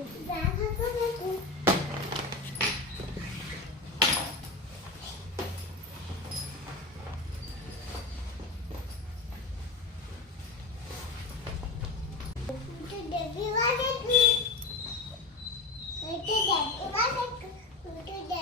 Daddy wants it. Daddy wants it. Daddy wants it.